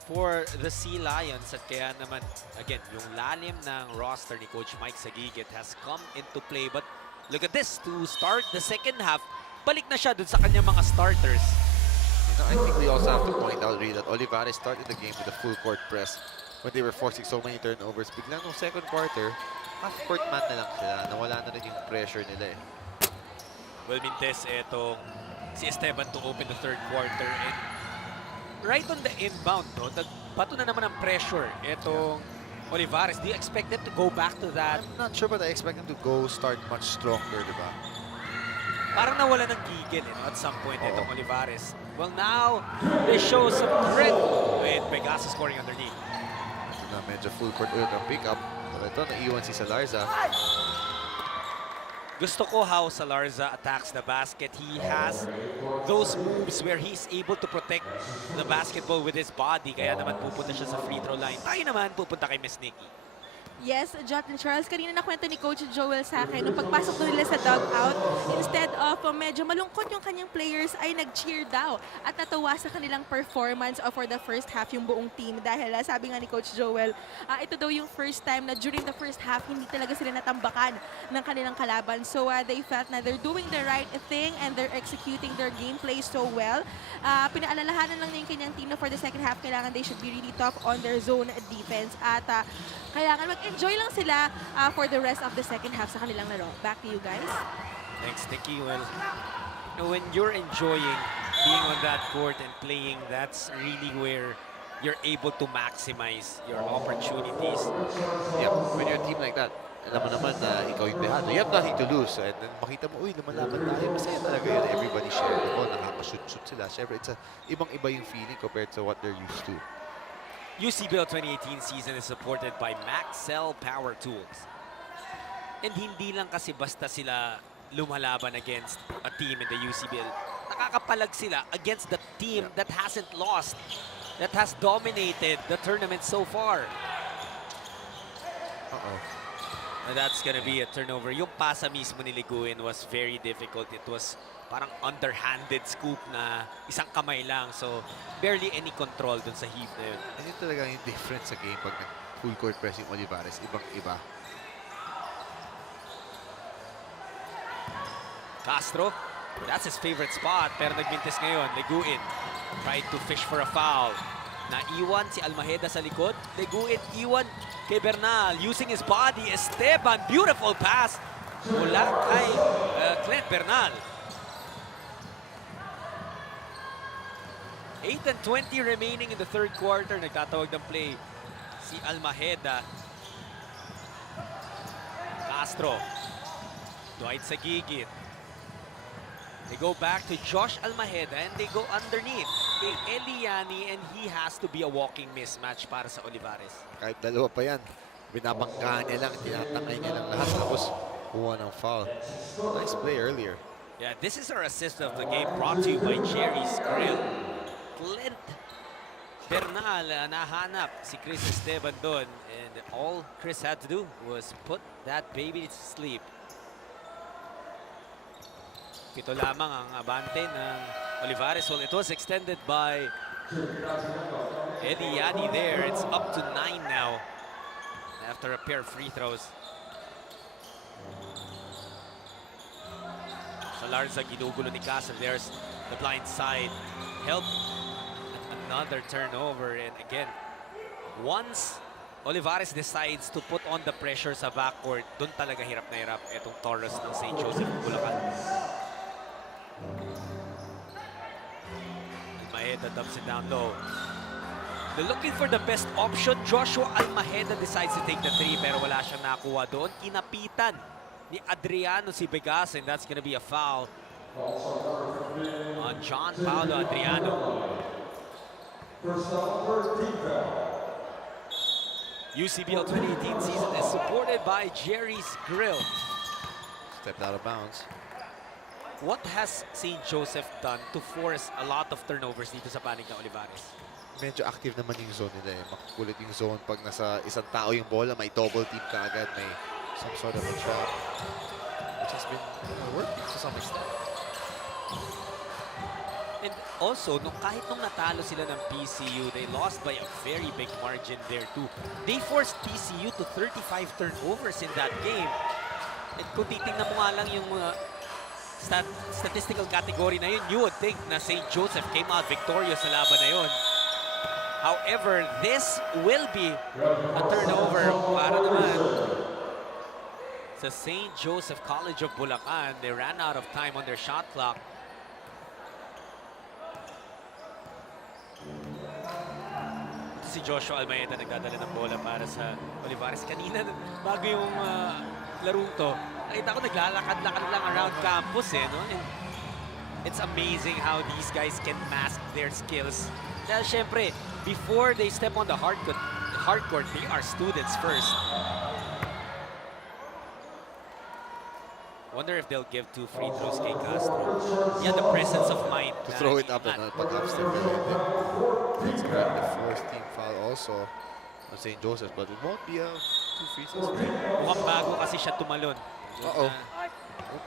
for the Sea Lions. At kaya naman, again, yung lalim ng roster ni Coach Mike Sagigit has come into play. But look at this, to start the second half, balik na siya dun sa kanyang mga starters. You know, I think we also have to point out really that Olivares started the game with a full court press. When they were forcing so many turnovers, biglang nung second quarter, half-court man na lang sila. Nawala na rin yung pressure nila eh. Well, Mintes, etong si Esteban to open the third quarter. And right on the inbound, no, bato na naman ang pressure. Etong Olivares, do you expect them to go back to that? I'm not sure, but I expect them to go start much stronger, di ba? Parang nawala ng gigil at some point itong Olivares. Well, now, they show some grit with Pegasus scoring underneath. Na medyo full court ulit ang pick-up. So ito, naiwan si Salarza. Gusto ko how Salarza attacks the basket. He has those moves where he's able to protect the basketball with his body. Kaya naman pupunta siya sa free throw line. Tayo naman pupunta kay Miss Nikki. Yes, Jot and Charles, kanina nakwento ni Coach Joel sa akin, nung pagpasok doon nila sa dugout, instead of medyo malungkot yung kanyang players, ay nag-cheer daw at natuwa sa kanilang performance for the first half yung buong team. Dahil sabi nga ni Coach Joel, ito daw yung first time na during the first half, hindi talaga sila natambakan ng kanilang kalaban. So they felt na they're doing the right thing and they're executing their gameplay so well. Pinaalalahanan lang na yung kanyang team na for the second half, kailangan they should be really tough on their zone defense. At kailangan mag-enjoy lang sila for the rest of the second half sa kanilang laro. Back to you guys. Thanks, Nikki. Well, you know, when you're enjoying being on that court and playing, that's really where you're able to maximize your opportunities. Yep, when you're a team like that, alam mo naman na ikaw yung behado. You have nothing to lose. And then makita mo, uy, lumalaban tayo. Masaya talaga yun. Everybody share the ball. Nakaka-shoot sila. Siyempre, it's ibang-iba yung feeling compared to what they're used to. UCBL 2018 season is supported by Maxell Power Tools. And hindi lang kasi basta sila lumalaban against a team in the UCBL. Nakakapalag sila against the team that hasn't lost, that has dominated the tournament so far. And that's gonna be a turnover. Yung pasa mismo ni Liguin was very difficult. It was parang underhanded scoop na isang kamay lang. So, barely any control dun sa heave na yun. And yun talaga yung difference sa game pag full court pressing Olivares. Ibang-iba. Castro, that's his favorite spot, pero nagbintis ngayon. Leguin tried to fish for a foul. Naiwan si Almajeda sa likod. Leguin, iwan kay Bernal. Using his body, Esteban, beautiful pass mula kay Clint Bernal. 8:20 remaining in the third quarter. Nagtatawag ng play si Almajeda. Castro. Dwight sa gigit. They go back to Josh Almajeda and they go underneath kay Eliani, and he has to be a walking mismatch para sa Olivares. Kahit dalawa pa yan, binabanggaan niya lang, tinatangay niya lang lahat, tapos kuha ng foul. Nice play earlier. Yeah, this is our assist of the game, brought to you by Jerry's Grill. Clint Bernal, nahanap si Chris Esteban doon, and all Chris had to do was put that baby to sleep. Ito lamang ang abante ng Olivares. Well, it was extended by Eddie Yani there. It's up to 9 now after a pair of free throws. Salarza ginugulo ni Castle. There's the blind side. Help. Another turnover. And again, once Olivares decides to put on the pressure sa backcourt, dun talaga hirap na hirap itong Taurus ng St. Joseph Bulacan. Almajeda dumps it down low. They're looking for the best option. Joshua Almajeda decides to take the three, pero wala siyang nakuha doon. Kinapitan ni Adriano si Vegas, and that's gonna be a foul on John Paulo Adriano. UCBL 2018 season is supported by Jerry's Grill. Stepped out of bounds. What has St. Joseph done to force a lot of turnovers dito sa panig ng Olivares? Medyo active naman yung zone nila eh. Makukulit yung zone pag nasa isang tao yung bola, may double team ka agad, may some sort of a trap, which has been working to some extent. And also, kahit nung natalo sila ng PCU, they lost by a very big margin there too. They forced PCU to 35 turnovers in that game. And kung titingnan mo nga lang yung statistical category na yun, you would think na St. Joseph came out victorious sa laban na yun. However, this will be a turnover para naman sa St. Joseph College of Bulacan. They ran out of time on their shot clock. Si Joshua Almajeda nagdadala ng bola para sa Olivares. Kanina, bago yung laro to, nakita ko naglalakad-lakad lang around campus eh, no? And it's amazing how these guys can mask their skills. Dahil syempre, before they step on the hard court, they are students first. Wonder if they'll give 2 free throws kay Castro. Yeah, the presence of mind. To throw it up and pag-up step. It's the fourth team foul also on St. Joseph, but it won't be a 2 free throws. Mukhang bago kasi siya tumalon. Uh-oh.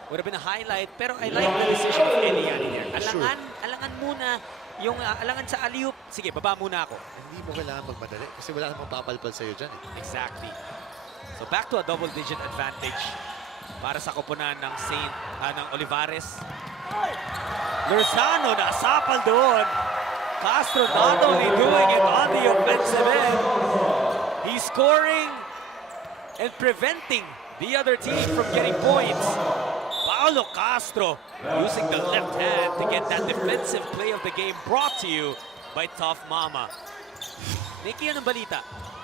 Would have been a highlight, pero I like the decision of Eliani there. Sure. Alangan muna yung alangan sa alley-oop. Sige, baba muna ako. Hindi mo kailangan magmadali kasi wala namang papalpal sa'yo dyan eh. Exactly. So back to a double-digit advantage para sa koponan ng ng Olivares. Lozano nasapal doon. Castro not only doing it on the offensive end, he's scoring and preventing the other team from getting points. Paulo Castro using the left hand to get that defensive play of the game, brought to you by Tough Mama. Nikki, anong balita?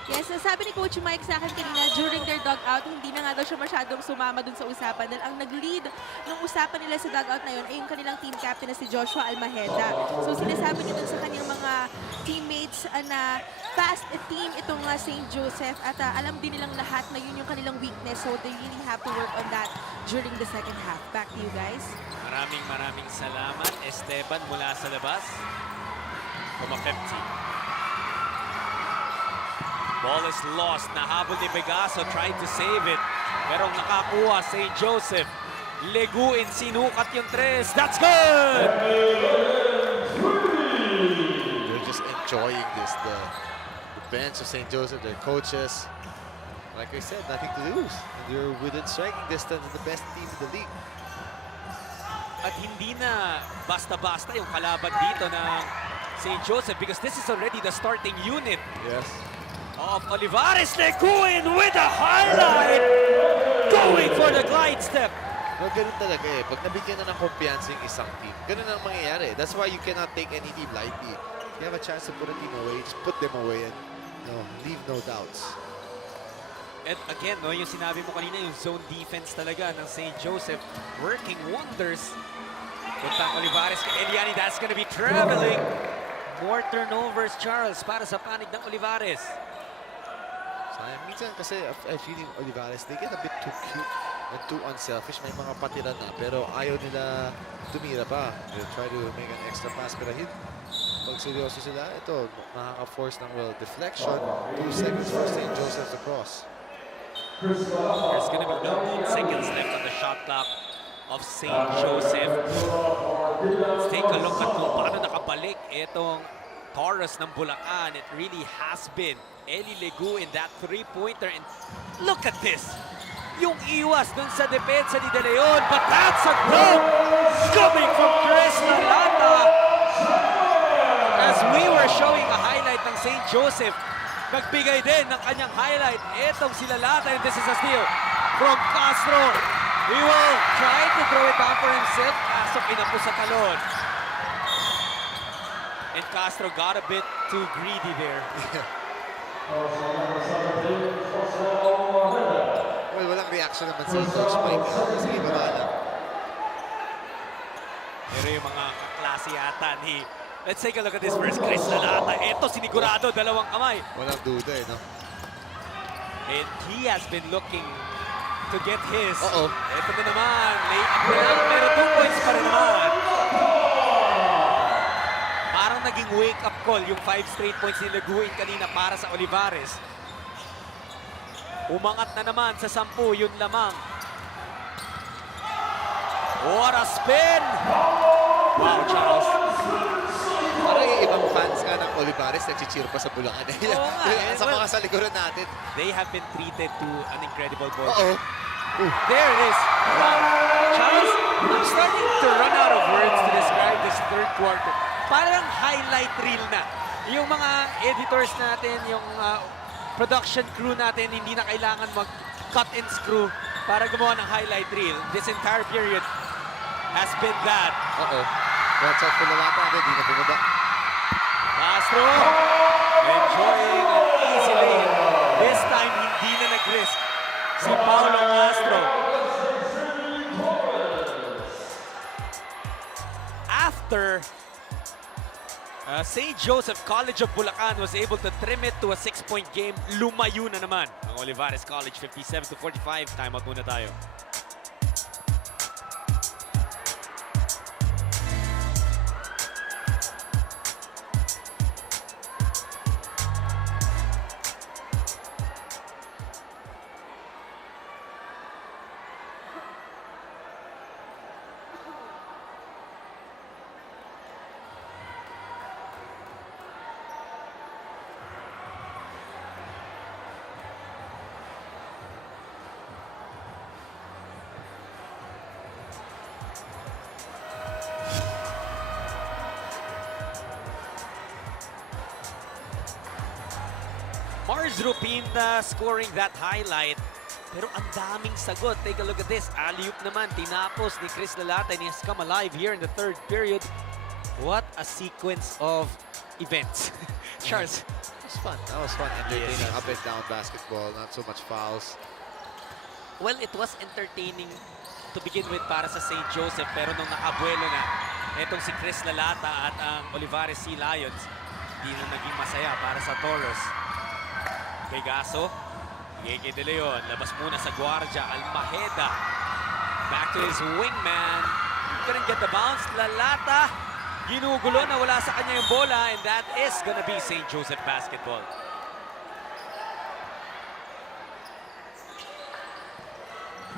Yes, sabi ni Coach Mike sa akin kanina, during their dugout, hindi na nga daw siya masyadong sumama dun sa usapan dahil ang nag-lead ng usapan nila sa dugout na yun ay yung kanilang team captain na si Joshua Almajeda. So sinasabi niya dun sa kanilang mga teammates na fast team itong St. Joseph at alam din nilang lahat na yun yung kanilang weakness, so they really have to work on that during the second half. Back to you guys. Maraming salamat, Esteban, mula sa labas. Kumapepti. Ball is lost. Nahabol ni Vegaso, tried to save it. Pero nakakuha St. Joseph. Leguin, sinukat yung 3. That's good! They're just enjoying this. The bench of St. Joseph, their coaches. Like I said, nothing to lose. And they're within striking distance of the best team in the league. At hindi na basta-basta yung kalaban dito ng St. Joseph because this is already the starting unit Yes. of Olivares. Leguin with a highlight! Going for the glide step. No, ganun talaga eh. Pag nabigyan na ng kumpiyansa yung isang team, ganun ang mangyayari. That's why you cannot take any team lightly. If you have a chance to put a team away, just put them away and leave no doubts. And again, no, yung sinabi mo kanina, yung zone defense talaga ng St. Joseph working wonders. Puntang Olivares kay Eliani, that's gonna be traveling. More turnovers, Charles, para sa panig ng Olivares. Sayang. Minsan kasi I feel yung Olivares, they get a bit too cute and too unselfish. May mga patira na, pero ayaw nila tumira pa. They'll try to make an extra pass. Pero pag seryoso sila, ito, makaka-force ng deflection. 2 seconds for St. Joseph's to cross. There's gonna be no 8 seconds left on the shot clock of St. Joseph. Let's take a look at kung paano nakabalik itong Taurus ng Bulacan. It really has been Eli Legu in that 3-pointer. And look at this! Yung iwas dun sa depensa ni De Leon. But that's a dunk coming from Chris Lalata. As we were showing a highlight ng St. Joseph, nagbigay din ng kanyang highlight. Etong si Lalata, and this is a steal from Castro. He will try to throw it down for himself. Kaso pinapos sa talon. And Castro got a bit too greedy there. Well, walang reaction naman sa Coach Mike. Sige, baba lang. Pero yung mga kaklase yata ni... Let's take a look at this first. Chris Lalata. Ito, sinigurado. Dalawang kamay. Walang duda eh, no? And he has been looking to get his. Uh-oh. Ito na naman. Late up na lang. Pero 2 points pa rin naman. Parang naging wake-up call yung 5 straight points ni Leguin kanina para sa Olivares. Umangat na naman sa 10. Yun lamang. What a spin! Wow, Charles. Parang yung ibang fans nga ng Olivares nag-cheer pa sa Bulacan. Oo nga, eh. Sa mga sa likuran natin. They have been treated to an incredible ball. Uh-oh. There it is. Wow. Charles, I'm starting to run out of words to describe this third quarter. Parang highlight reel na. Yung mga editors natin, yung production crew natin, hindi na kailangan mag-cut and screw para gumawa ng highlight reel. This entire period has been that. Uh-oh. Watch out for Lalata. Hindi na bumaba. Castro enjoying an easy lane. This time, hindi na nag-risk si Paulo Castro. After St. Joseph College of Bulacan was able to trim it to a 6-point game, lumayo na naman ang Olivares College, 57-45. Timeout muna tayo. Mars Rupinda scoring that highlight. Pero ang daming sagot. Take a look at this. Alley-oop naman. Tinapos ni Chris Lalata and he has come alive here in the third period. What a sequence of events. Charles. It was fun. That was fun. Entertaining up and down basketball. Not so much fouls. Well, it was entertaining to begin with para sa St. Joseph. Pero nung nakabuelo na, etong si Chris Lalata at ang Olivares Sea Lions, hindi na naging masaya para sa Taurus. Kay Gaso, Yeke De Leon, labas muna sa Guardia, Almaheda. Back to his wingman. Couldn't get the bounce. Lalata, ginugulo na wala sa kanya yung bola, and that is gonna be St. Joseph basketball.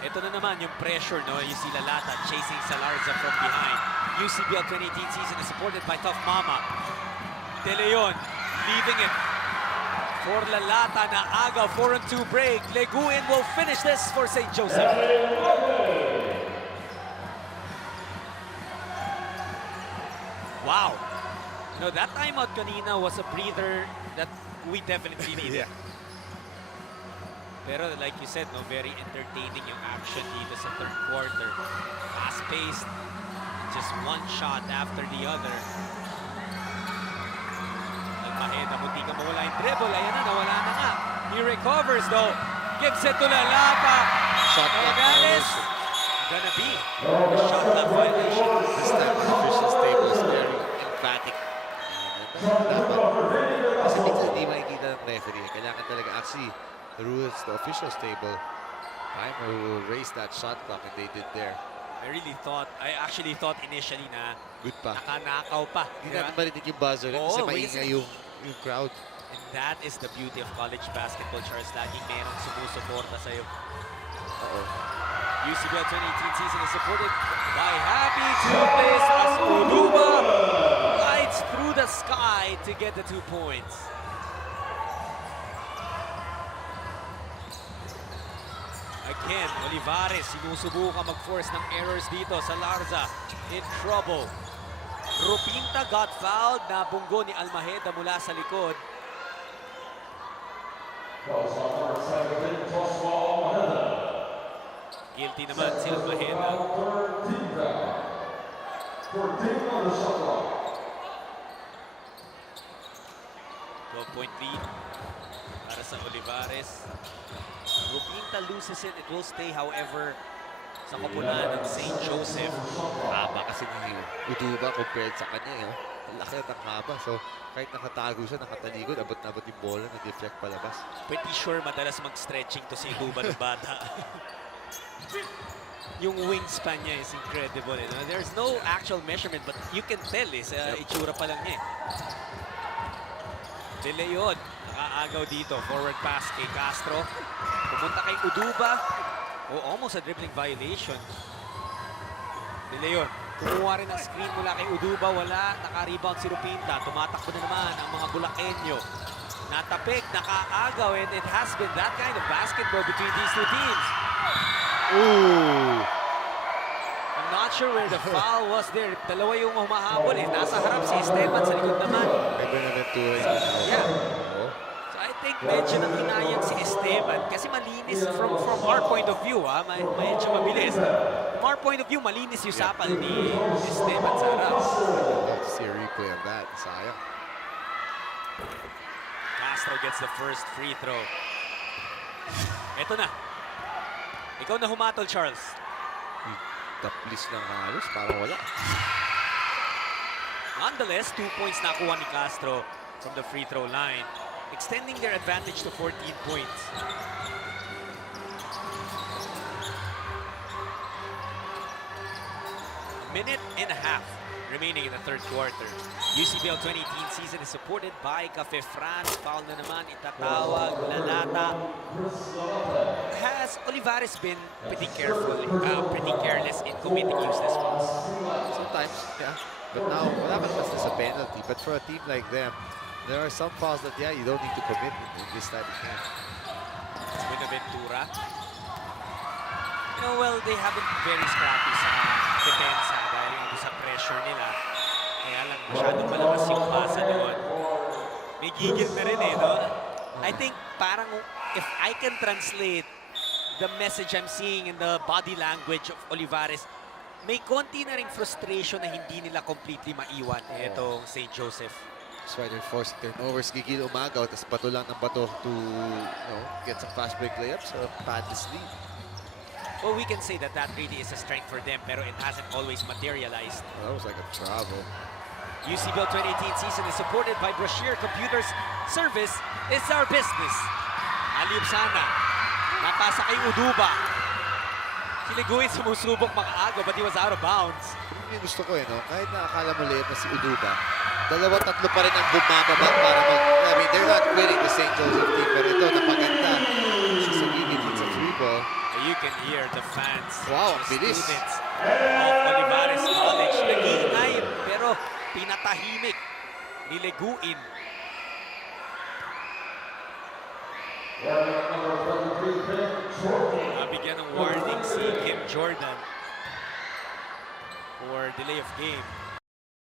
Ito na naman yung pressure, no? You see Lalata chasing Salarza from behind. UCBL 2018 season is supported by Tough Mama. De Leon leaving it for Lalata na aga, 4-2 break. Leguin will finish this for St. Joseph. Wow. You know, that timeout kanina was a breather that we definitely needed. Yeah. Pero like you said, no, very entertaining yung action dito sa third quarter. Fast-paced, just one shot after the other. Almaheda, munti ka mawala yung dribble. Ayan na, nawala na nga. He recovers though. Gives it to Lalapa. Shot clock Morales. violation. Gonna be a shot clock violation. This time the officials table is very emphatic. Kasi minsan hindi makikita ng referee. Kailangan talaga actually the rules, the officials table, timer will raise that shot clock and they did there. I actually thought initially na Good pa. nakanakaw pa. Hindi Diba? natin marinig yung buzzer kasi Oo, maingay yung crowd. And that is the beauty of college basketball, Charles. Laging merong sumusuporta sa'yo. Uh-oh. UCBL 2018 season is supported by Happy Two-Face as Uluba lights through the sky to get the 2 points. Again, Olivares sinusubukan mag-force ng errors dito sa Larza. In trouble. Rupinta got fouled. Nabunggo ni Almaheda mula sa likod. Guilty naman si Almaheda. 12-point lead para sa Olivares. Rupinta loses it. It will stay, however, sa koponan ng St. Joseph. Haba kasi ni Uduba compared sa kanya. Ang laki at ang haba. So, kahit nakatago siya, nakatalikod, abot na abot yung bola, na-deflect palabas. Pretty sure madalas mag-stretching to si Uduba ng bata. Yung wingspan niya is incredible. You know? There's no actual measurement, but you can tell sa itsura pa lang niya. De Leon, nakaagaw dito. Forward pass kay Castro. Pumunta kay Uduba. Oh, almost a dribbling violation. De Leon, kumuha rin ng screen mula kay Uduba. Wala, naka-rebound si Rupinta. Tumatakbo na naman ang mga Bulakenyo. Natapik, nakaagaw, and it has been that kind of basketball between these two teams. Ooh! I'm not sure where the foul was there. Dalawa yung humahabol eh. Nasa harap si Esteban, sa likod naman. May Benaventura yung Yeah. So I think medyo nanginayang si Esteban kasi malinis from our point of view. Medyo mabilis. From our point of view, malinis yung sapal ni Esteban sa harap. Let's see a replay of that. Sayang. Castro gets the first free throw. Eto na. Ikaw na humatol, Charles. Taplis ng halos, parang wala. Nonetheless, 2 points nakuha ni Castro from the free throw line, extending their advantage to 14 points. A minute and a half remaining in the third quarter. UCBL 2018 season is supported by Cafe Fran. Foul na naman, itatawag, lalata. Has Olivares been pretty careless in committing useless fouls? Sometimes, yeah. But now, wala man basta sa penalty. But for a team like them, there are some fouls that, yeah, you don't need to commit in this type of game. Buenaventura. You know, well, they haven't very scrappy sa depensa dahil sa pressure nila. Kaya lang masyadong malakas yung pasa doon. May gigil na rin no? I think parang if I can translate the message I'm seeing in the body language of Olivares, may konti na ring frustration na hindi nila completely maiwan itong St. Joseph. That's why they're forcing turnovers. Gigil umagaw, tapos bato lang ng bato to get some fast break layups or pad this lead. Well, we can say that really is a strength for them, pero it hasn't always materialized. Well, that was like a travel. UCBL 2018 season is supported by Brashear Computers. Service is our business. Aliyub sana. Napasa kay Uduba. Kiliguin sumusubok makaagaw, but he was out of bounds. Yung gusto ko no? Kahit na akala mo liit na si Uduba, dalawa-tatlo pa rin ang bumababa para I mean, they're not quitting the St. Joseph team, pero ito, napaganda. Sa gigit, it's a free ball. You can hear the fans, wow, the bilis. students of Olivares College. Nag-iingay, pero pinatahimik. Niliguin. Nabigyan ng warning si Kim Jordan for delay of game.